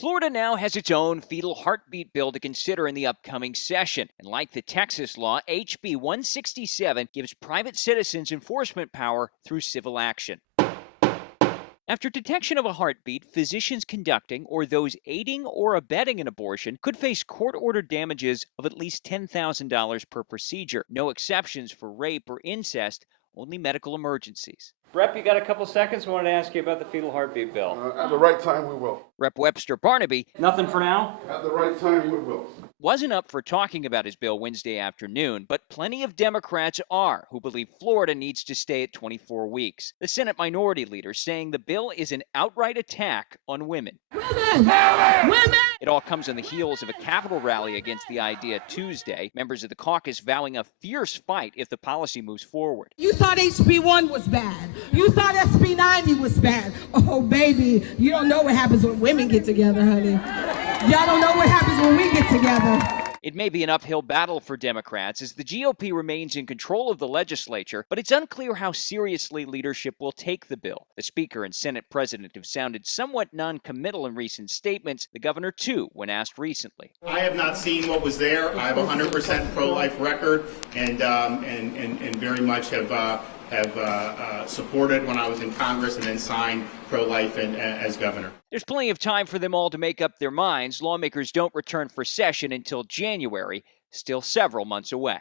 Florida now has its own fetal heartbeat bill to consider in the upcoming session. And like the Texas law, HB 167 gives private citizens enforcement power through civil action. After detection of a heartbeat, physicians conducting or those aiding or abetting an abortion could face court-ordered damages of at least $10,000 per procedure. No exceptions for rape or incest, only medical emergencies. Rep, you got a couple seconds? I wanted to ask you about the fetal heartbeat bill. At the right time, we will. Rep. Webster Barnaby Nothing for now? At the right time, we will. wasn't up for talking about his bill Wednesday afternoon, but plenty of Democrats are who believe Florida needs to stay at 24 weeks. The Senate Minority Leader saying the bill is an outright attack on women. Women! Women! It all comes on the heels of a Capitol rally against the idea Tuesday, members of the caucus vowing a fierce fight if the policy moves forward. You thought HB1 was bad. You thought SB 90 was bad. Oh, baby, you don't know what happens when women get together, honey. Y'all don't know what happens when we get together. It may be an uphill battle for Democrats as the GOP remains in control of the legislature, but it's unclear how seriously leadership will take the bill. The Speaker and Senate President have sounded somewhat non-committal in recent statements, the governor too, when asked recently. I have not seen what was there. I have a 100% pro-life record and very much have supported when I was in Congress and then signed pro-life as governor. There's plenty of time for them all to make up their minds. Lawmakers don't return for session until January, still several months away.